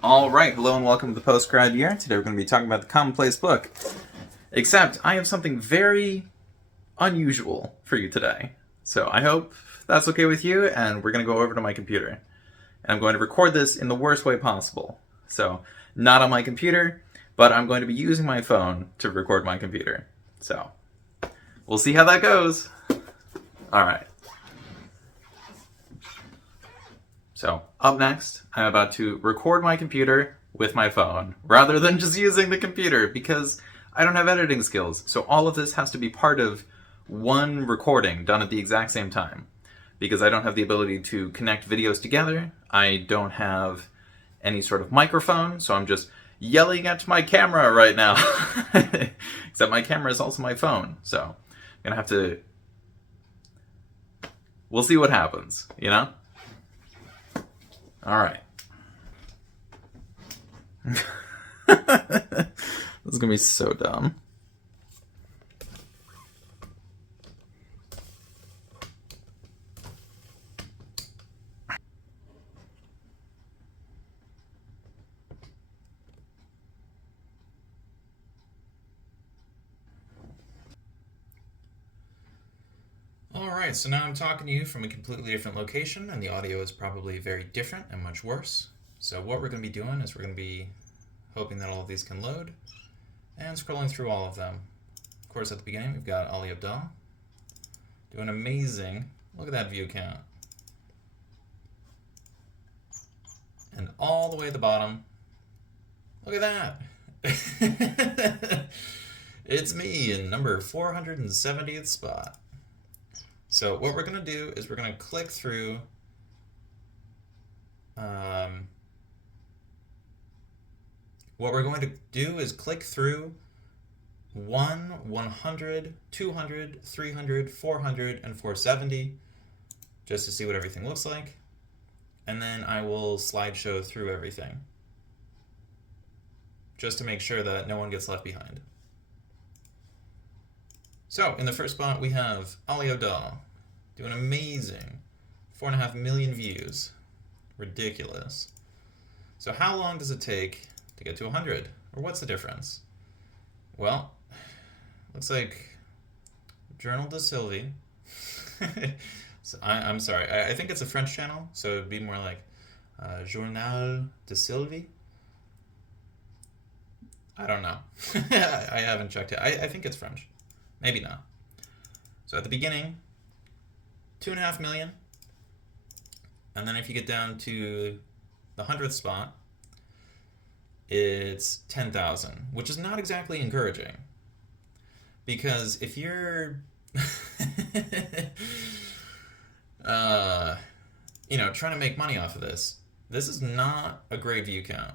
Alright, hello and welcome to the Postgrad Year. Today we're going to be talking about the Commonplace book. Except, I have something very unusual for you today. So I hope that's okay with you, and we're going to go over to my computer. And I'm going to record this in the worst way possible. So, not on my computer, but I'm going to be using my phone to record my computer. So, we'll see how that goes. Alright. So, up next, I'm about to record my computer with my phone, rather than just using the computer, because I don't have editing skills. So all of this has to be part of one recording done at the exact same time. Because I don't have the ability to connect videos together, I don't have any sort of microphone, so I'm just yelling at my camera right now. Except my camera is also my phone, so I'm gonna have to... We'll see what happens, you know? Alright. This is gonna be so dumb. Alright, so now I'm talking to you from a completely different location, and the audio is probably very different and much worse. So what we're going to be doing is we're going to be hoping that all of these can load, and scrolling through all of them. Of course, at the beginning, we've got Ali Abdal, doing amazing. Look at that view count. And all the way at the bottom, look at that. It's me in number 470th spot. So what we're going to do is we're going to click through what we're going to do is click through 1, 100, 200, 300, 400, and 470 just to see what everything looks like. And then I will slideshow through everything just to make sure that no one gets left behind. So, in the first spot, we have Ali Abdal, doing amazing. 4.5 million views. Ridiculous. So how long does it take to get to 100? Or what's the difference? Well, looks like Journal de Sylvie. So I'm sorry, I think it's a French channel, so it'd be more like Journal de Sylvie. I don't know. I haven't checked it. I think it's French. Maybe not. So at the beginning, 2.5 million. And then if you get down to the 100th spot, it's 10,000, which is not exactly encouraging. Because if you're, trying to make money off of this is not a great view count.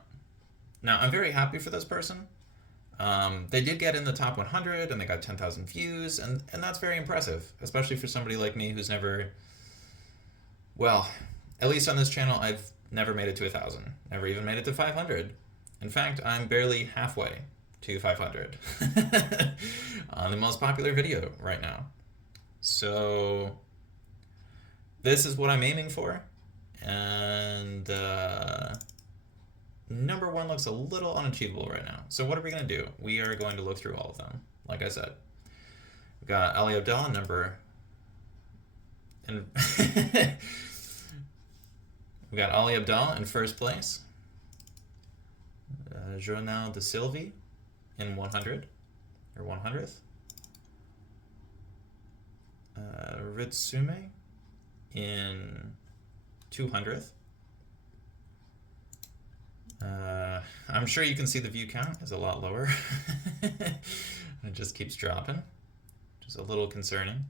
Now, I'm very happy for this person. They did get in the top 100 and they got 10,000 views, and that's very impressive, especially for somebody like me who's never, well, at least on this channel, I've never made it to 1,000, never even made it to 500. In fact, I'm barely halfway to 500 on the most popular video right now. So this is what I'm aiming for, and number 1 looks a little unachievable right now. So what are we going to do? We are going to look through all of them, like I said. We've got Ali Abdal we got Ali Abdal in first place. Journal de Sylvie in 100, or 100th. Ritsume in 200th. I'm sure you can see the view count is a lot lower. It just keeps dropping, which is a little concerning.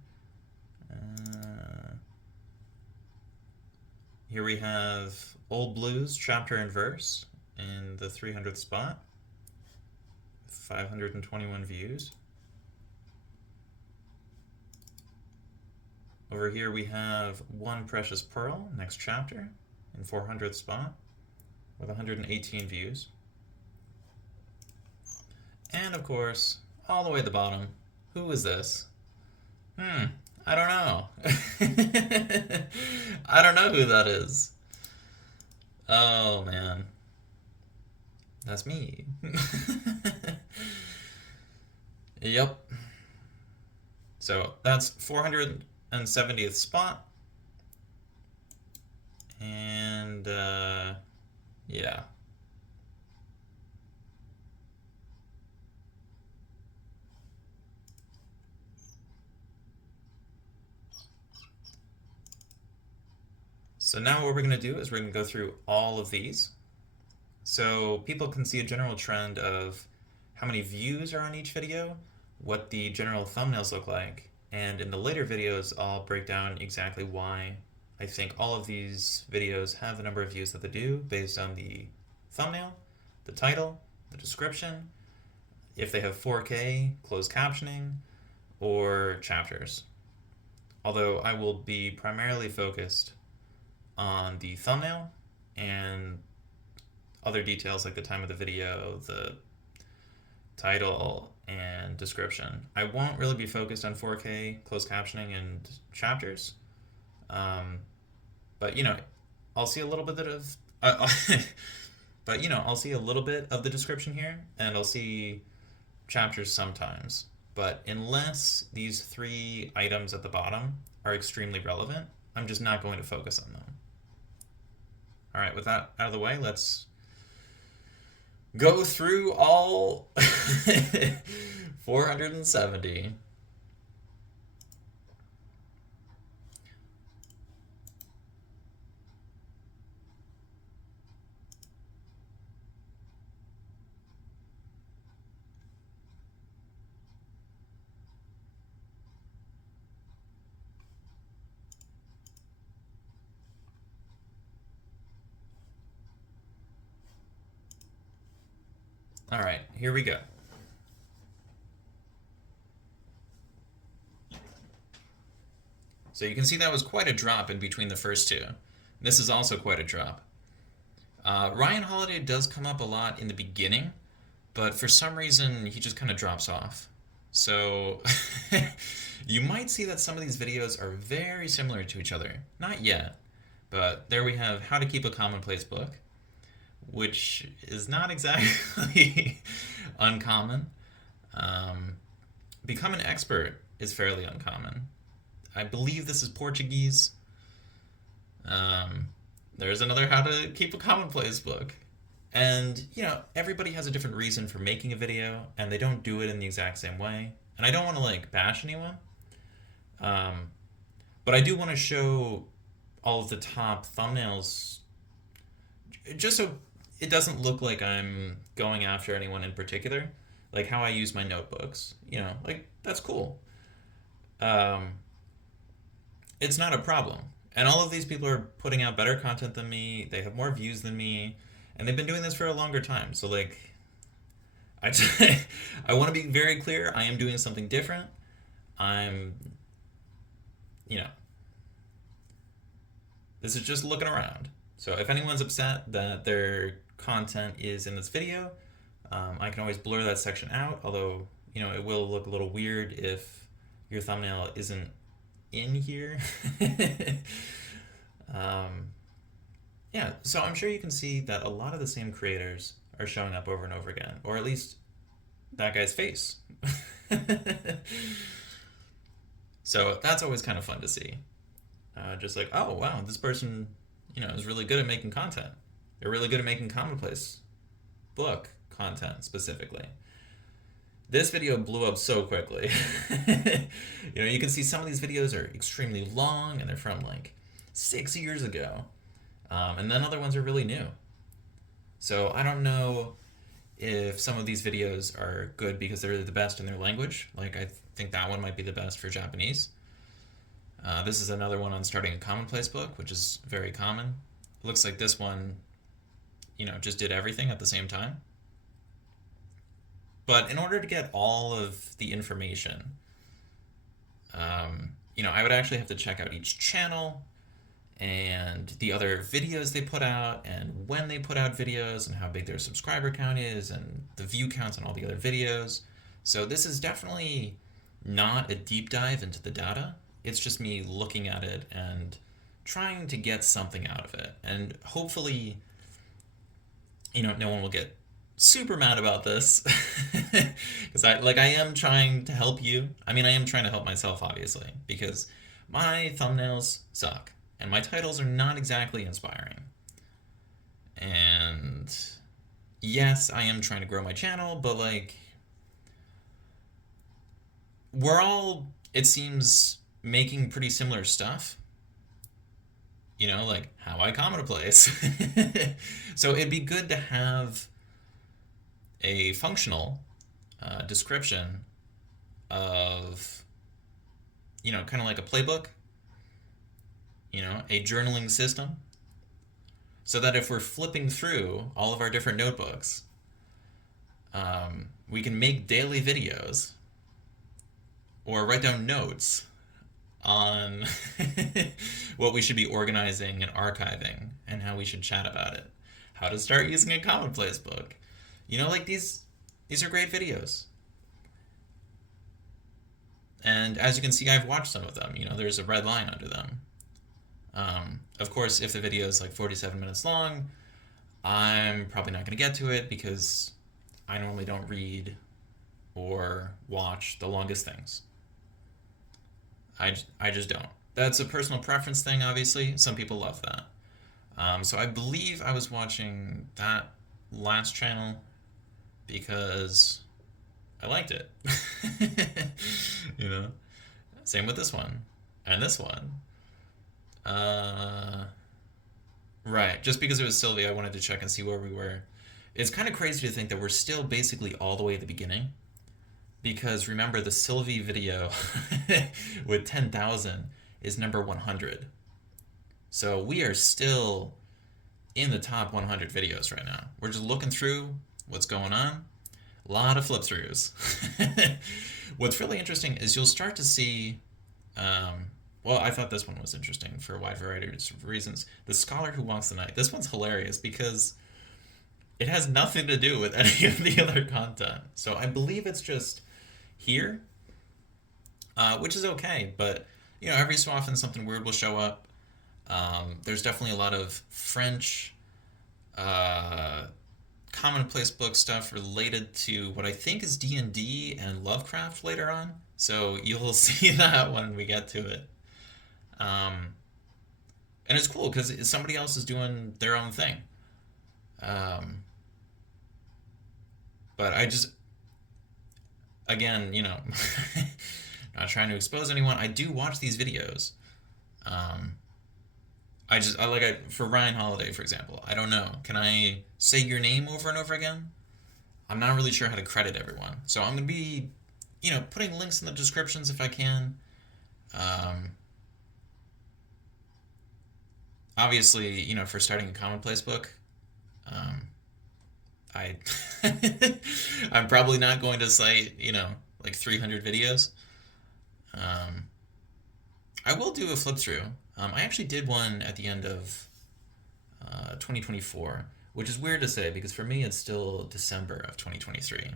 Here we have Old Blues, chapter and verse, in the 300th spot, 521 views. Over here we have One Precious Pearl, next chapter, in 400th spot, with 118 views. And of course, all the way at the bottom, who is this? I don't know. I don't know who that is. Oh, man. That's me. Yep. So that's 470th spot. And yeah. So now what we're going to do is we're going to go through all of these. So people can see a general trend of how many views are on each video, what the general thumbnails look like, and in the later videos I'll break down exactly why I think all of these videos have the number of views that they do based on the thumbnail, the title, the description, if they have 4K, closed captioning, or chapters. Although I will be primarily focused on the thumbnail and other details like the time of the video, the title, and description. I won't really be focused on 4K, closed captioning, and chapters. Um, but I'll see a little bit of, but I'll see a little bit of the description here, and I'll see chapters sometimes. But unless these 3 items at the bottom are extremely relevant, I'm just not going to focus on them. All right, with that out of the way, let's go through all 470. All right, here we go. So you can see that was quite a drop in between the first two. This is also quite a drop. Ryan Holiday does come up a lot in the beginning, but for some reason he just kind of drops off. So you might see that some of these videos are very similar to each other. Not yet, but there we have How to Keep a Commonplace Book, which is not exactly uncommon. Become an Expert is fairly uncommon. I believe this is Portuguese. There's another How to Keep a Commonplace Book. And, everybody has a different reason for making a video, and they don't do it in the exact same way. And I don't want to, bash anyone. But I do want to show all of the top thumbnails just so it doesn't look like I'm going after anyone in particular. Like how I use my notebooks. That's cool. It's not a problem. And all of these people are putting out better content than me. They have more views than me. And they've been doing this for a longer time. So, I, I want to be very clear. I am doing something different. I'm, this is just looking around. So if anyone's upset that their content is in this video, I can always blur that section out. Although, it will look a little weird if your thumbnail isn't in here. Yeah, so I'm sure you can see that a lot of the same creators are showing up over and over again, or at least that guy's face. So that's always kind of fun to see. Just like, oh wow, this person, is really good at making content. They're really good at making commonplace book content specifically. This video blew up so quickly. You can see some of these videos are extremely long and they're from 6 years ago. And then other ones are really new. So I don't know if some of these videos are good because they're the best in their language. I think that one might be the best for Japanese. This is another one on starting a commonplace book, which is very common. It looks like this one, just did everything at the same time. But in order to get all of the information, I would actually have to check out each channel and the other videos they put out and when they put out videos and how big their subscriber count is and the view counts on all the other videos. So this is definitely not a deep dive into the data. It's just me looking at it and trying to get something out of it. And hopefully, no one will get super mad about this because I am trying to help you. I mean, I am trying to help myself, obviously, because my thumbnails suck and my titles are not exactly inspiring. And yes, I am trying to grow my channel, but like we're all, it seems, making pretty similar stuff. Like how I commonplace. So it'd be good to have a functional description of, kind of like a playbook, a journaling system, so that if we're flipping through all of our different notebooks, we can make daily videos or write down notes on what we should be organizing and archiving and how we should chat about it. How to start using a commonplace book. Like these are great videos. And as you can see, I've watched some of them. There's a red line under them. Of course, if the video is like 47 minutes long, I'm probably not going to get to it because I normally don't read or watch the longest things. I just don't. That's a personal preference thing, obviously. Some people love that. So I believe I was watching that last channel because I liked it. you know? Same with this one. And this one. Right. Just because it was Sylvie, I wanted to check and see where we were. It's kind of crazy to think that we're still basically all the way at the beginning. Because remember, the Sylvie video with 10,000 is number 100. So we are still in the top 100 videos right now. We're just looking through what's going on. A lot of flip throughs. What's really interesting is you'll start to see. Well, I thought this one was interesting for a wide variety of reasons. The Scholar Who Walks the Night. This one's hilarious because it has nothing to do with any of the other content. So I believe it's just here, which is okay. But every so often something weird will show up. There's definitely a lot of French commonplace book stuff related to what I think is D&D and Lovecraft later on. So you'll see that when we get to it. And it's cool because somebody else is doing their own thing. Um, but I just, again, not trying to expose anyone. I do watch these videos. Um, for Ryan Holiday, for example. I don't know. Can I say your name over and over again? I'm not really sure how to credit everyone, so I'm gonna be, putting links in the descriptions if I can. Um, Obviously, for starting a commonplace book, um, I I'm probably not going to cite, like 300 videos. Um, I will do a flip through. I actually did one at the end of 2024, which is weird to say because for me it's still December of 2023.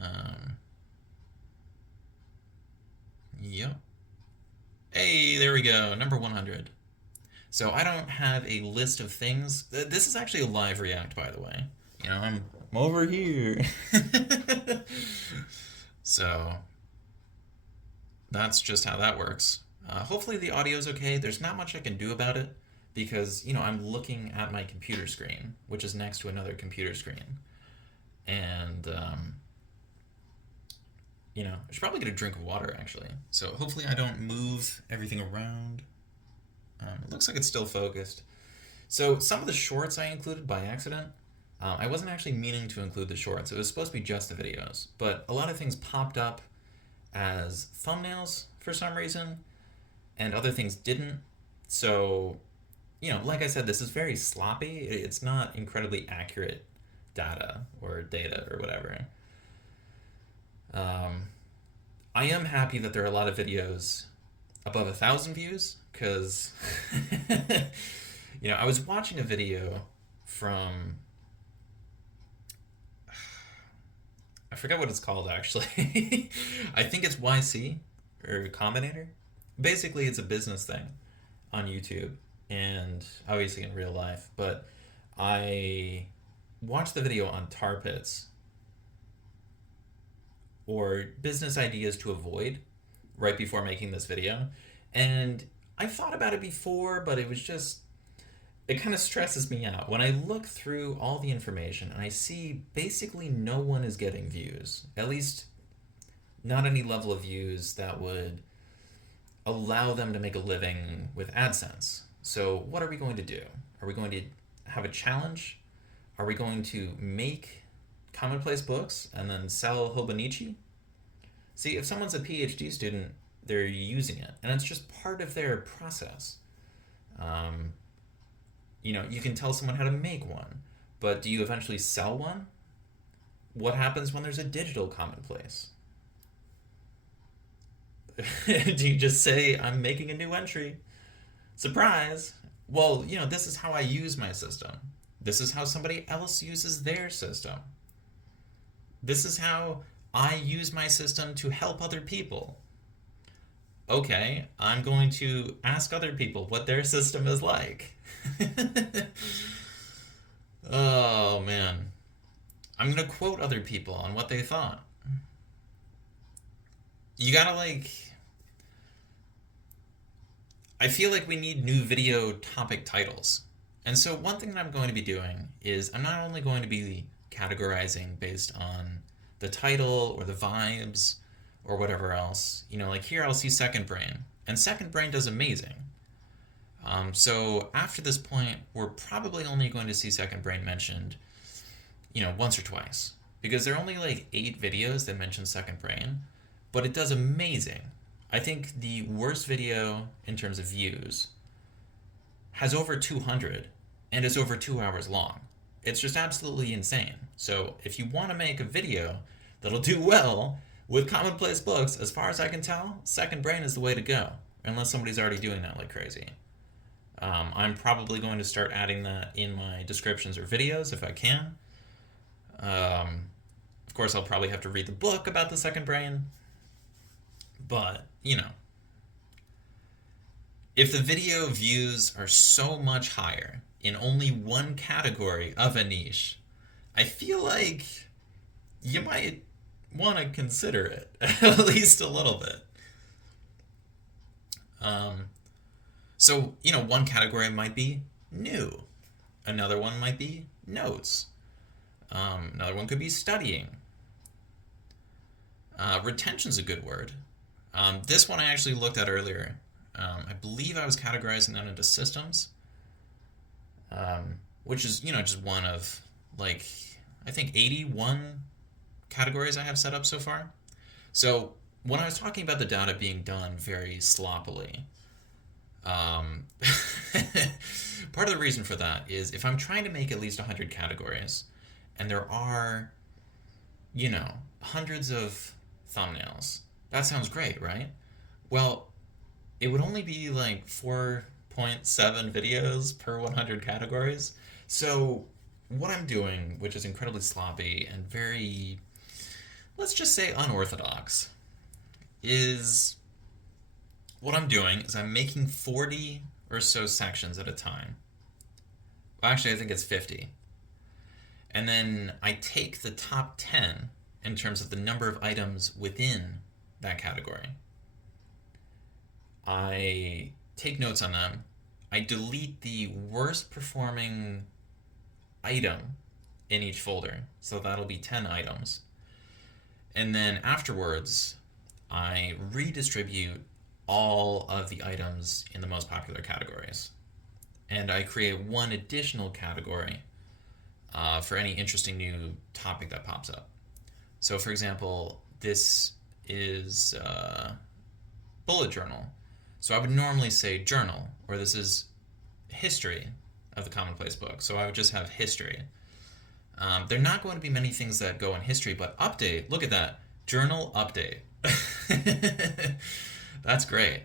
Um, yep. Hey, there we go. Number 100. So I don't have a list of things. This is actually a live react, by the way. I'm over here. So that's just how that works. Hopefully the audio's okay. There's not much I can do about it because, I'm looking at my computer screen, which is next to another computer screen. And, I should probably get a drink of water, actually. So hopefully I don't move everything around. It looks like it's still focused. So some of the shorts I included by accident. I wasn't actually meaning to include the shorts. It was supposed to be just the videos. But a lot of things popped up as thumbnails for some reason, and other things didn't. So, like I said, this is very sloppy. It's not incredibly accurate data or whatever. Um, I am happy that there are a lot of videos above 1,000 views because, I was watching a video from, I forget what it's called actually. I think it's YC or Combinator. Basically, it's a business thing on YouTube and obviously in real life. But I watched the video on tar pits or business ideas to avoid right before making this video. And I thought about it before, but it was just, it kind of stresses me out when I look through all the information and I see basically no one is getting views. At least not any level of views that would allow them to make a living with AdSense. So what are we going to do? Are we going to have a challenge? Are we going to make Commonplace books and then sell Hobonichi? See, if someone's a PhD student, they're using it, and it's just part of their process. Um, you can tell someone how to make one, but do you eventually sell one? What happens when there's a digital Commonplace? Do you just say, I'm making a new entry? Surprise! Well, this is how I use my system. This is how somebody else uses their system. This is how I use my system to help other people. Okay, I'm going to ask other people what their system is like. Oh, man. I'm going to quote other people on what they thought. You gotta, I feel like we need new video topic titles. And so one thing that I'm going to be doing is I'm not only going to be categorizing based on the title or the vibes or whatever else. Like here I'll see Second Brain. And Second Brain does amazing. So after this point, we're probably only going to see Second Brain mentioned, once or twice. Because there are only 8 videos that mention Second Brain, but it does amazing. I think the worst video in terms of views has over 200 and is over 2 hours long. It's just absolutely insane. So if you want to make a video that'll do well with Commonplace books, as far as I can tell, Second Brain is the way to go, unless somebody's already doing that like crazy. I'm probably going to start adding that in my descriptions or videos if I can. Of course, I'll probably have to read the book about the Second Brain, but, if the video views are so much higher in only one category of a niche, I feel like you might want to consider it at least a little bit. So, one category might be new. Another one might be notes. Another one could be studying. Retention's a good word. This one I actually looked at earlier. I believe I was categorizing that into systems, which is, just one of, I think 81 categories I have set up so far. So when I was talking about the data being done very sloppily, part of the reason for that is if I'm trying to make at least 100 categories, and there are, hundreds of thumbnails, that sounds great, right? Well, it would only be 4.7 videos per 100 categories. So what I'm doing, which is incredibly sloppy and very, let's just say unorthodox, is I'm making 40 or so sections at a time. Well, actually, I think it's 50. And then I take the top 10 in terms of the number of items within that category. I take notes on them. I delete the worst performing item in each folder. So that'll be 10 items. And then afterwards, I redistribute all of the items in the most popular categories. And I create one additional category for any interesting new topic that pops up. So for example, this is bullet journal. So I would normally say journal, or this is history of the Commonplace book. So I would just have history. There are not going to be many things that go in history, but update, look at that. Journal update. That's great.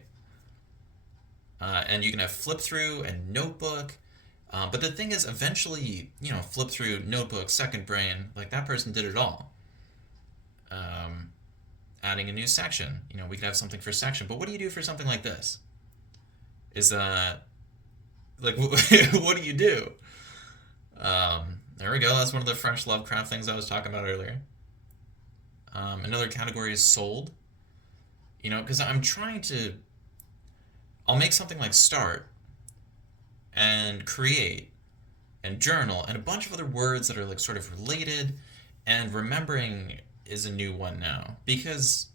And you can have flip through and notebook. But the thing is, eventually, flip through, notebook, Second Brain, that person did it all. Adding a new section, we could have something for section. But what do you do for something like this? Is what do you do? There we go. That's one of the French Lovecraft things I was talking about earlier. Another category is sold. Because I'm trying to. I'll make something like start and create and journal and a bunch of other words that are like sort of related, and remembering is a new one now because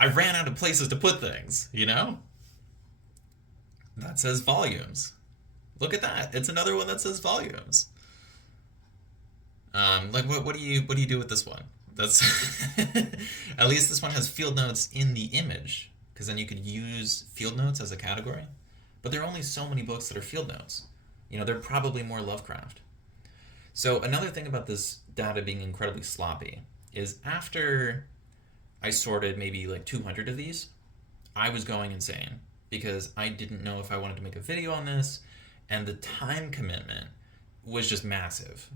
I ran out of places to put things. That says volumes. Look at that. It's another one that says volumes. Like what do you do with this one? That's at least this one has field notes in the image because then you could use field notes as a category. But there are only so many books that are field notes. There are probably more Lovecraft. So another thing about this data being incredibly sloppy is after I sorted maybe like 200 of these, I was going insane because I didn't know if I wanted to make a video on this, and the time commitment was just massive.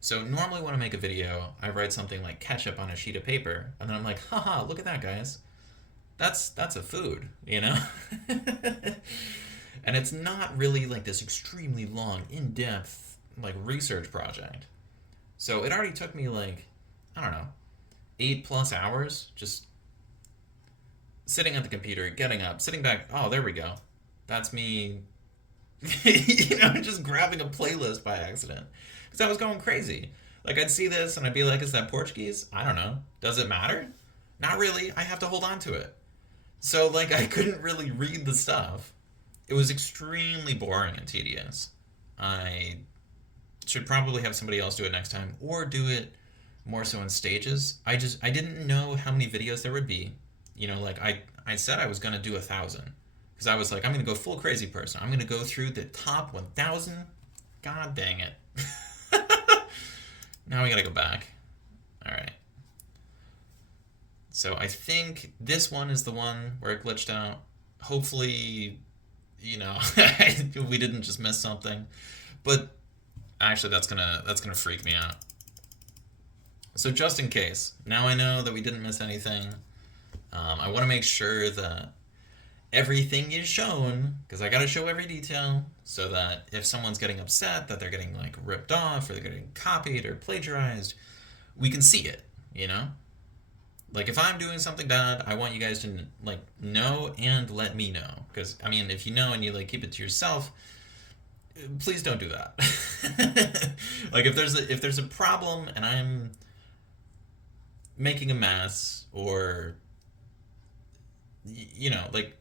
So normally when I make a video, I write something like ketchup on a sheet of paper, and then I'm like, haha, look at that, guys. That's a food. And it's not really like this extremely long, in-depth like research project. So it already took me like, I don't know, 8+ hours just sitting at the computer, getting up, sitting back. Oh, there we go. That's me, just grabbing a playlist by accident. Because I was going crazy. Like, I'd see this and I'd be like, is that Portuguese? I don't know. Does it matter? Not really. I have to hold on to it. So, like, I couldn't really read the stuff. It was extremely boring and tedious. I should probably have somebody else do it next time, or do it more so in stages. I didn't know how many videos there would be. Like I said I was gonna do 1,000. Because I was like, I'm gonna go full crazy person. I'm gonna go through the top 1,000. God dang it. Now we gotta go back. Alright. So I think this one is the one where it glitched out. Hopefully, we didn't just miss something. But actually that's gonna freak me out. So just in case, now I know that we didn't miss anything. I want to make sure that everything is shown, because I got to show every detail, so that if someone's getting upset that they're getting like ripped off or they're getting copied or plagiarized, we can see it. Like if I'm doing something bad, I want you guys to like know and let me know, because I mean, if you know and you like keep it to yourself, please don't do that. Like if there's a problem and I'm making a mess, or like,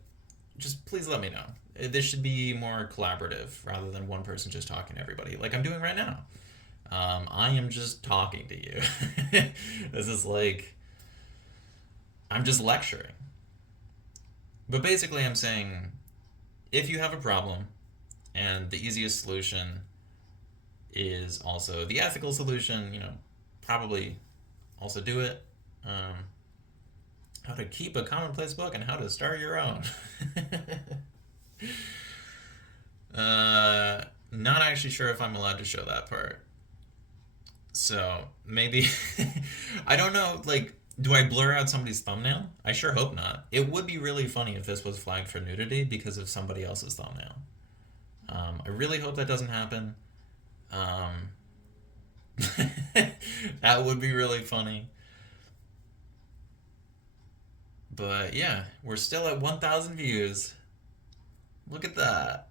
just please let me know. This should be more collaborative rather than one person just talking to everybody like I'm doing right now. I am just talking to you. This is like I'm just lecturing. But basically I'm saying, if you have a problem and the easiest solution is also the ethical solution, probably also do it. How to keep a commonplace book and how to start your own. Not actually sure if I'm allowed to show that part. So maybe I don't know. Like, do I blur out somebody's thumbnail? I sure hope not. It would be really funny if this was flagged for nudity because of somebody else's thumbnail. I really hope that doesn't happen. That would be really funny. But yeah, we're still at 1,000 views. Look at that.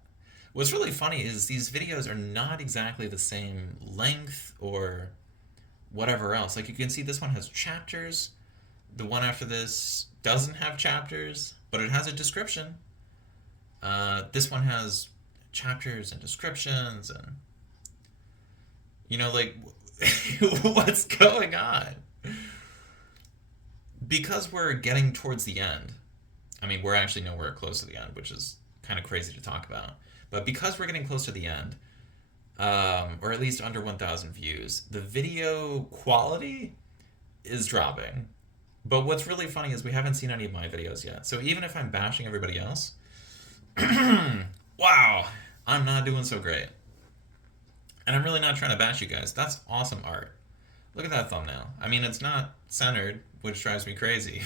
What's really funny is these videos are not exactly the same length or whatever else. Like you can see this one has chapters. The one after this doesn't have chapters, but it has a description. This one has chapters and descriptions and like what's going on? Because we're getting towards the end, I mean, we're actually nowhere close to the end, which is kind of crazy to talk about. But because we're getting close to the end, or at least under 1,000 views, the video quality is dropping. But what's really funny is we haven't seen any of my videos yet. So even if I'm bashing everybody else, wow, I'm not doing so great. And I'm really not trying to bash you guys. That's awesome art. Look at that thumbnail. I mean, it's not centered, which drives me crazy.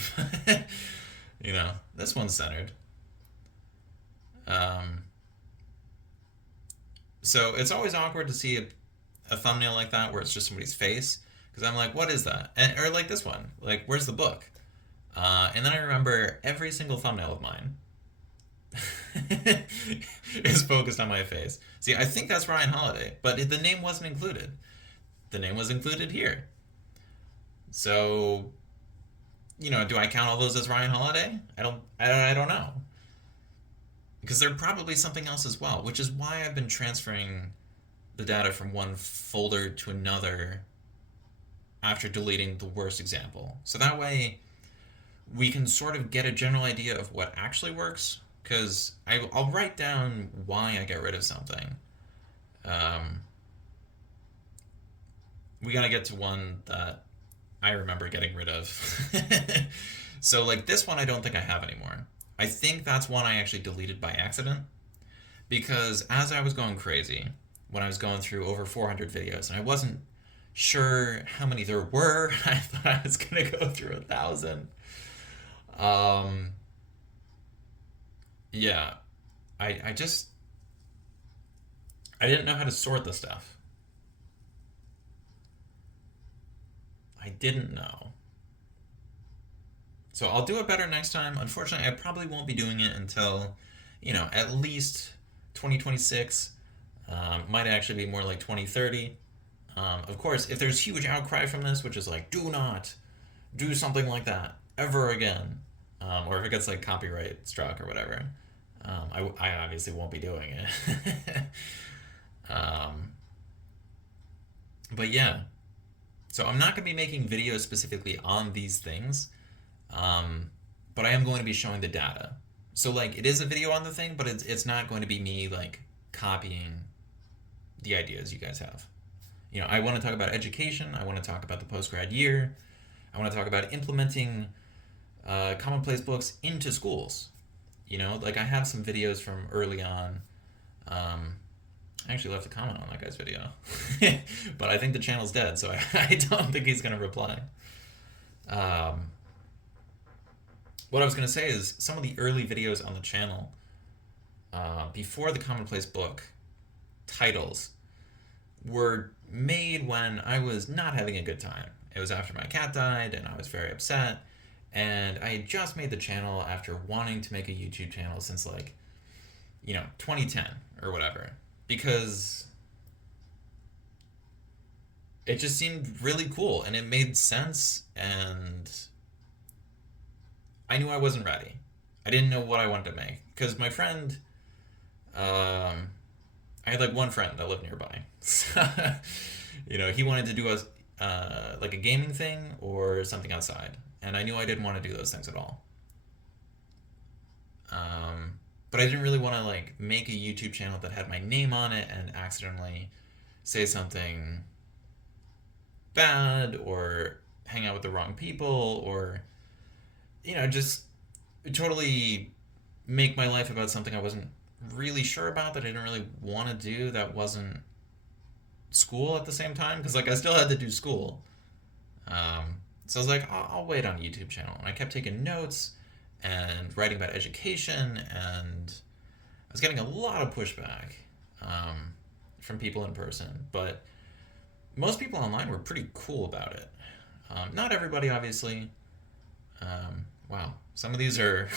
This one's centered. So it's always awkward to see a thumbnail like that where it's just somebody's face because I'm like, what is that? Or like this one, like, where's the book? And then I remember every single thumbnail of mine is focused on my face. See, I think that's Ryan Holiday, but the name wasn't included. The name was included here. So, do I count all those as Ryan Holiday? I don't know. Because they're probably something else as well, which is why I've been transferring the data from one folder to another after deleting the worst example. So that way we can sort of get a general idea of what actually works. Because I'll write down why I get rid of something. Um, we gotta get to one that I remember getting rid of. So, like, this one I don't think I have anymore. I think that's one I actually deleted by accident because as I was going crazy, when I was going through over 400 videos, and I wasn't sure how many there were, I thought I was going to go through 1,000. Um, yeah, I just, I didn't know how to sort the stuff. I didn't know. So I'll do it better next time. Unfortunately, I probably won't be doing it until, at least 2026. Might actually be more like 2030. Of course, if there's huge outcry from this, which is like, do not do something like that ever again, or if it gets like copyright struck or whatever, I obviously won't be doing it. um, but yeah, so I'm not going to be making videos specifically on these things. Um, but I am going to be showing the data. So like it is a video on the thing, but it's not going to be me like copying the ideas you guys have. I want to talk about education. I want to talk about the post-grad year. I want to talk about implementing commonplace books into schools. Like I have some videos from early on. I actually left a comment on that guy's video, but I think the channel's dead, so I don't think he's going to reply. Um, what I was going to say is some of the early videos on the channel, before the Commonplace book titles, were made when I was not having a good time. It was after my cat died, and I was very upset. And I had just made the channel after wanting to make a YouTube channel since 2010 or whatever. Because it just seemed really cool and it made sense, and I knew I wasn't ready. I didn't know what I wanted to make because my friend, I had like one friend that lived nearby. He wanted to do like a gaming thing or something outside, and I knew I didn't want to do those things at all. But I didn't really want to like make a YouTube channel that had my name on it and accidentally say something bad or hang out with the wrong people or just totally make my life about something I wasn't really sure about, that I didn't really want to do, that wasn't school at the same time, because like I still had to do school. So I was like, I'll wait on a YouTube channel, and I kept taking notes and writing about education, and I was getting a lot of pushback from people in person, but most people online were pretty cool about it. Not everybody, obviously. Wow, some of these are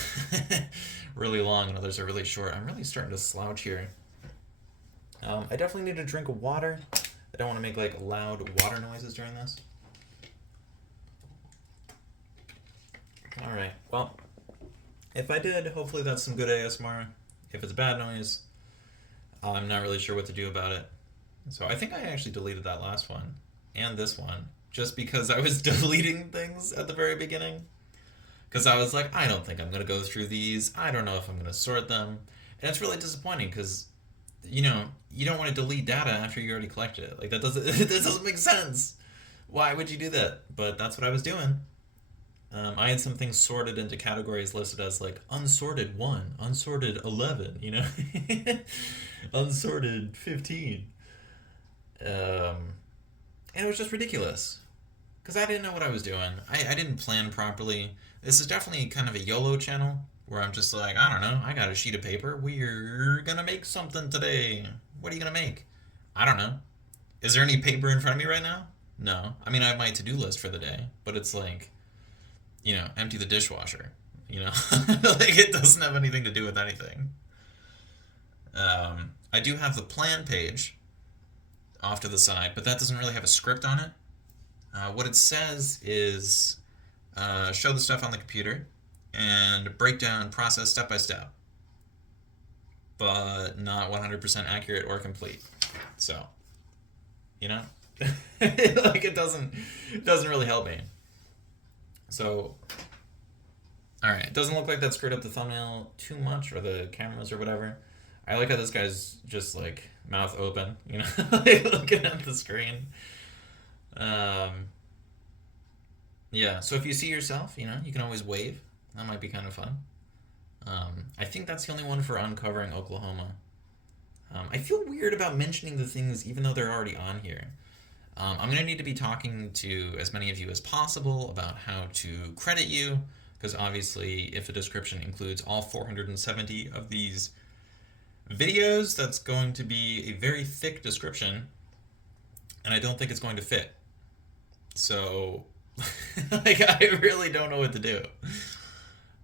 really long and others are really short. I'm really starting to slouch here. I definitely need a drink of water. I don't want to make like loud water noises during this. All right, well, if I did, hopefully that's some good ASMR. If it's bad noise, I'm not really sure what to do about it. So I think I actually deleted that last one and this one just because I was deleting things at the very beginning. Because I was like, I don't think I'm going to go through these. I don't know if I'm going to sort them. And it's really disappointing because, you don't want to delete data after you already collected it. Like, that doesn't make sense. Why would you do that? But that's what I was doing. I had some things sorted into categories listed as like unsorted 1, unsorted 11, unsorted 15. And it was just ridiculous because I didn't know what I was doing. I didn't plan properly. This is definitely kind of a YOLO channel where I'm just like, I don't know, I got a sheet of paper. We're gonna make something today. What are you gonna make? I don't know. Is there any paper in front of me right now? No. I mean, I have my to-do list for the day, but it's like, empty the dishwasher. You know, like it doesn't have anything to do with anything. I do have the plan page off to the side, but that doesn't really have a script on it. What it says is show the stuff on the computer and break down process step by step, but not 100% accurate or complete. So, you know, like it doesn't really help me. So, all right, it doesn't look like that screwed up the thumbnail too much or the cameras or whatever. I like how this guy's just like mouth open, like looking at the screen. Um, yeah, so if you see yourself, you can always wave. That might be kind of fun. I think that's the only one for uncovering Oklahoma. I feel weird about mentioning the things even though they're already on here. I'm going to need to be talking to as many of you as possible about how to credit you, because obviously, if the description includes all 470 of these videos, that's going to be a very thick description, and I don't think it's going to fit. So, like, I really don't know what to do.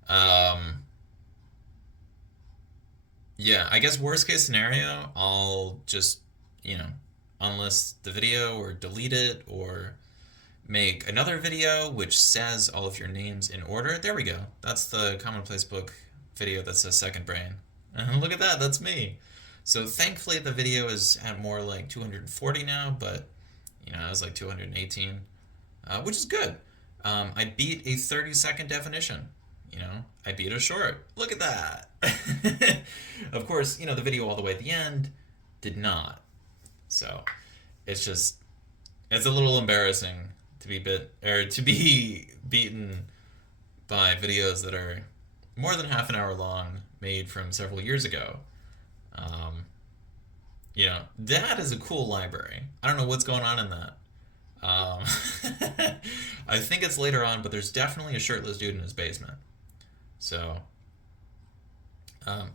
Um, yeah, I guess worst case scenario, I'll just, unlist the video or delete it or make another video which says all of your names in order. There we go. That's the Commonplace book video that says Second Brain. And look at that, that's me. So thankfully the video is at more like 240 now, but I was like 218, which is good. I beat a 30-second definition. I beat a short. Look at that. Of course, the video all the way at the end did not. So it's a little embarrassing to be beaten by videos that are more than half an hour long, made from several years ago. That is a cool library. I don't know what's going on in that. I think it's later on, but there's definitely a shirtless dude in his basement. So,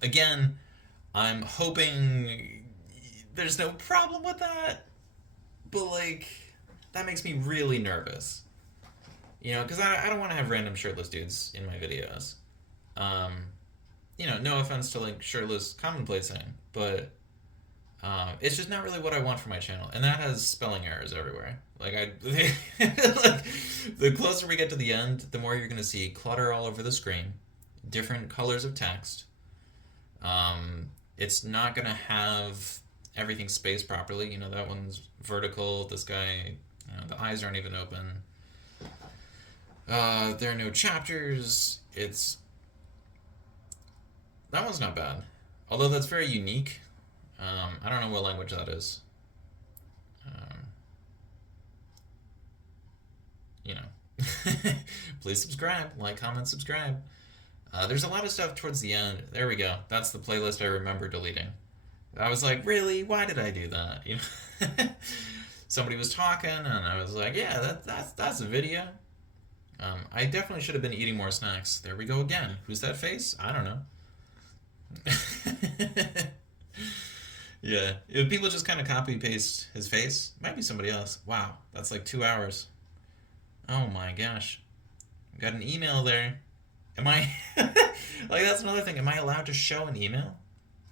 again, I'm hoping there's no problem with that, but like, that makes me really nervous. Because I don't want to have random shirtless dudes in my videos. No offense to like shirtless commonplacing, but it's just not really what I want for my channel, and that has spelling errors everywhere. Like like the closer we get to the end, the more you're gonna see clutter all over the screen, different colors of text. It's not gonna have everything spaced properly. That one's vertical. This guy, the eyes aren't even open. There are no chapters. That one's not bad, although that's very unique. I don't know what language that is. You know. Please subscribe, like, comment, subscribe. There's a lot of stuff towards the end. There we go. That's the playlist I remember deleting. I was like, really? Why did I do that? Somebody was talking, and I was like, yeah, that's a video. I definitely should have been eating more snacks. There we go again. Who's that face? I don't know. Yeah, if people just kind of copy paste his face, might be somebody else. Wow, that's like 2 hours. Oh my gosh, got an email there. Am I like, that's another thing? Am I allowed to show an email?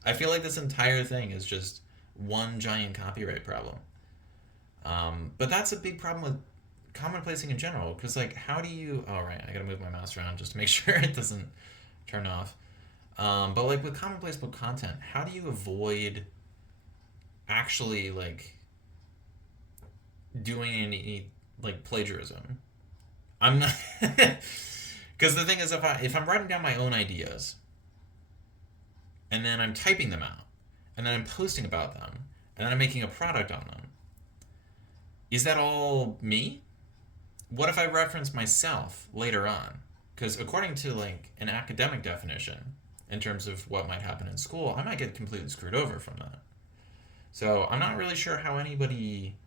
I feel like this entire thing is just one giant copyright problem. But that's a big problem with commonplacing in general, because like, how do you? Oh right, I gotta move my mouse around just to make sure it doesn't turn off. But like with commonplace book content, how do you avoid actually like doing any like plagiarism? I'm not, because the thing is, if I'm writing down my own ideas and then I'm typing them out and then I'm posting about them and then I'm making a product on them, is that all me? What if I reference myself later on? Because according to like an academic definition, in terms of what might happen in school, I might get completely screwed over from that. So I'm not really sure how anybody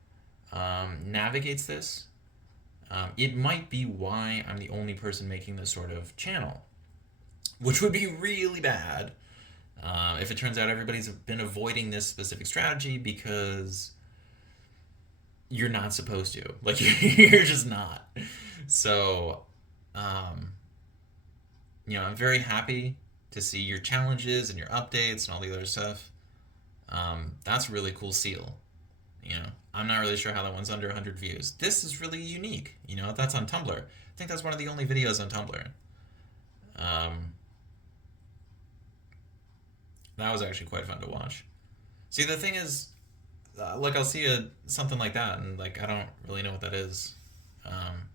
navigates this. It might be why I'm the only person making this sort of channel, which would be really bad if it turns out everybody's been avoiding this specific strategy because you're not supposed to. Like, you're just not. So, um, I'm very happy to see your challenges and your updates and all the other stuff. That's a really cool seal. I'm not really sure how that one's under 100 views. This is really unique. That's on Tumblr. I think that's one of the only videos on Tumblr. Um, that was actually quite fun to watch. See, the thing is, like, I'll see something like that, and like I don't really know what that is. Um,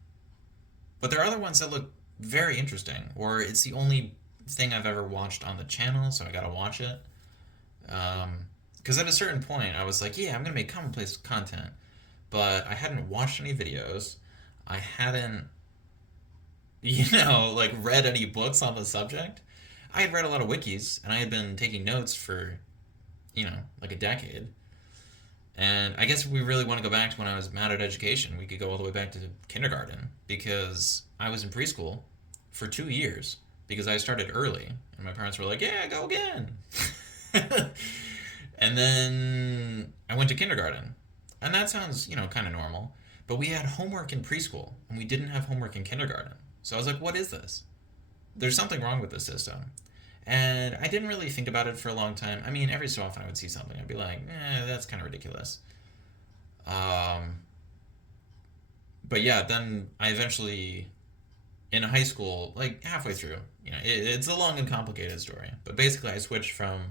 but there are other ones that look very interesting, or it's the only thing I've ever watched on the channel, so I gotta watch it. Because at a certain point, I was like, yeah, I'm gonna make commonplace content, but I hadn't watched any videos. I hadn't, like read any books on the subject. I had read a lot of wikis, and I had been taking notes for, like a decade. And I guess if we really want to go back to when I was mad at education, we could go all the way back to kindergarten because I was in preschool for 2 years because I started early, and my parents were like, "Yeah, go again." And then I went to kindergarten, and that sounds, kind of normal. But we had homework in preschool, and we didn't have homework in kindergarten. So I was like, "What is this? There's something wrong with the system." And I didn't really think about it for a long time. I mean, every so often I would see something. I'd be like, that's kind of ridiculous. Um, but yeah, then I eventually, in high school, like halfway through, it's a long and complicated story. But basically, I switched from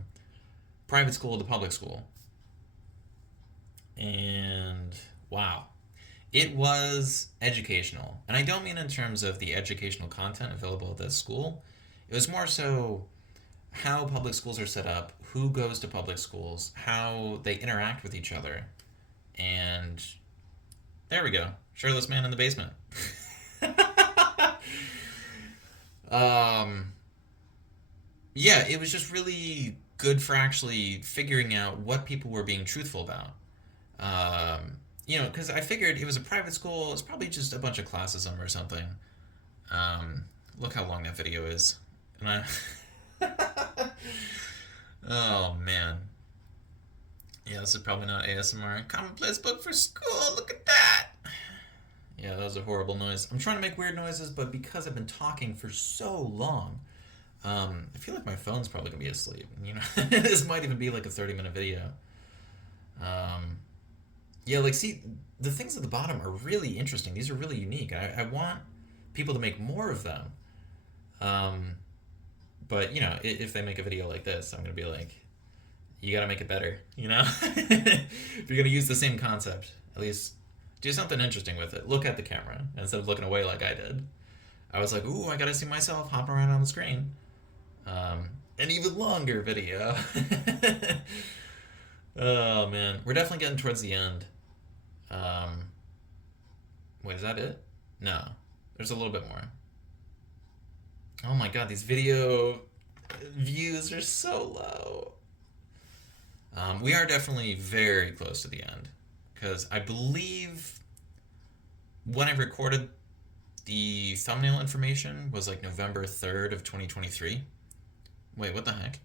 private school to public school. And wow, it was educational. And I don't mean in terms of the educational content available at this school. It was more so how public schools are set up, who goes to public schools, how they interact with each other. And there we go. Shirtless man in the basement. um, yeah, it was just really good for actually figuring out what people were being truthful about. Because I figured it was a private school, it's probably just a bunch of classism or something. Um, Look how long that video is. And oh man. Yeah, this is probably not ASMR. Commonplace book for school. Look at that. Yeah, that was a horrible noise. I'm trying to make weird noises, but because I've been talking for so long, I feel like my phone's probably gonna be asleep. This might even be like a 30-minute video. Um, yeah, like see, the things at the bottom are really interesting. These are really unique. I want people to make more of them. Um, but if they make a video like this, I'm gonna be like, you gotta make it better. If you're gonna use the same concept, at least do something interesting with it. Look at the camera instead of looking away like I did. I was like, ooh, I gotta see myself hopping around on the screen. An even longer video. Oh man, we're definitely getting towards the end. Um, Wait, is that it? No, there's a little bit more. Oh my god, these video views are so low. We are definitely very close to the end because I believe when I recorded the thumbnail information was like November 3rd of 2023. Wait, what the heck?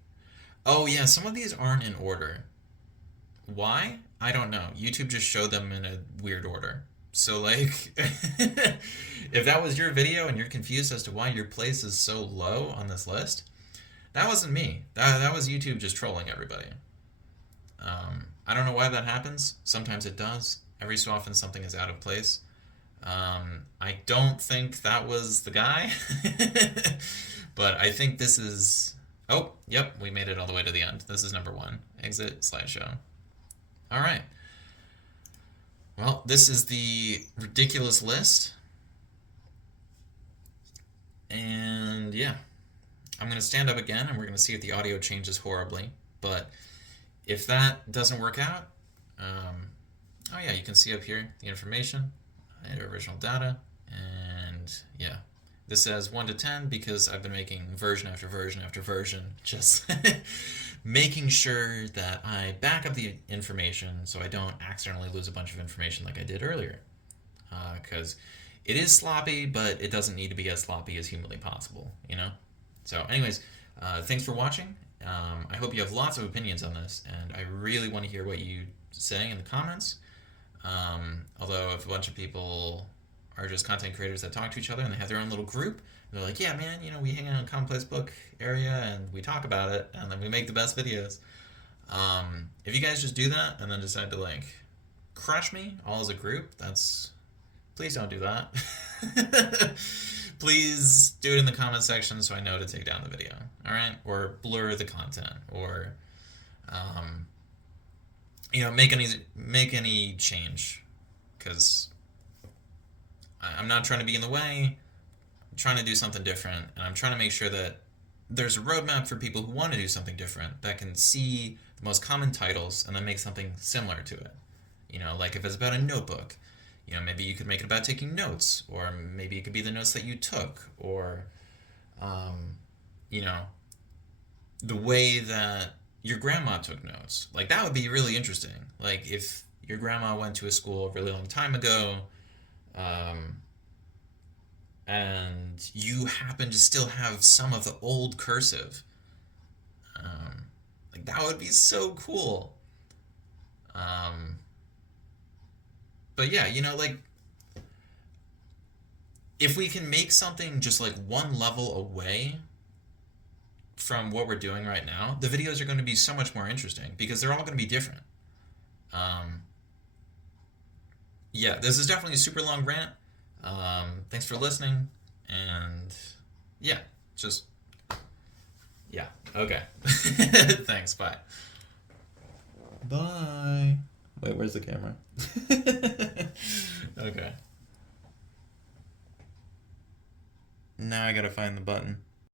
Oh yeah, some of these aren't in order. Why? I don't know. YouTube just showed them in a weird order. So like if that was your video and you're confused as to why your place is so low on this list, that wasn't me. That was YouTube just trolling everybody. I don't know why that happens. Sometimes it does. Every so often something is out of place. I don't think that was the guy. But I think this is... Oh, yep, we made it all the way to the end. This is number 1. Exit slideshow. All right. Well, this is the ridiculous list. And yeah, I'm going to stand up again and we're going to see if the audio changes horribly. But if that doesn't work out, oh yeah, you can see up here the information, original data, and yeah. This says 1 to 10 because I've been making version after version after version, just making sure that I back up the information so I don't accidentally lose a bunch of information like I did earlier. Because it is sloppy, but it doesn't need to be as sloppy as humanly possible, So anyways, thanks for watching. I hope you have lots of opinions on this, and I really want to hear what you say in the comments. Although if a bunch of people are just content creators that talk to each other and they have their own little group, and they're like, yeah, man, we hang out in Commonplace book area and we talk about it and then we make the best videos. If you guys just do that and then decide to like crush me all as a group, please don't do that. Please do it in the comment section so I know to take down the video. All right, or blur the content, or um, make any change, because I'm not trying to be in the way. I'm trying to do something different, and I'm trying to make sure that there's a roadmap for people who want to do something different that can see the most common titles and then make something similar to it. Like if it's about a notebook, maybe you could make it about taking notes, or maybe it could be the notes that you took, or, you know, the way that your grandma took notes. Like that would be really interesting. Like if your grandma went to a school a really long time ago, um, and you happen to still have some of the old cursive, um, like that would be so cool. Um, but yeah, like if we can make something just like one level away from what we're doing right now, the videos are going to be so much more interesting because they're all going to be different. Um, yeah, this is definitely a super long rant. Thanks for listening, and yeah, just yeah, okay. Thanks. Bye. Bye. Wait, where's the camera? Okay. Now I gotta find the button.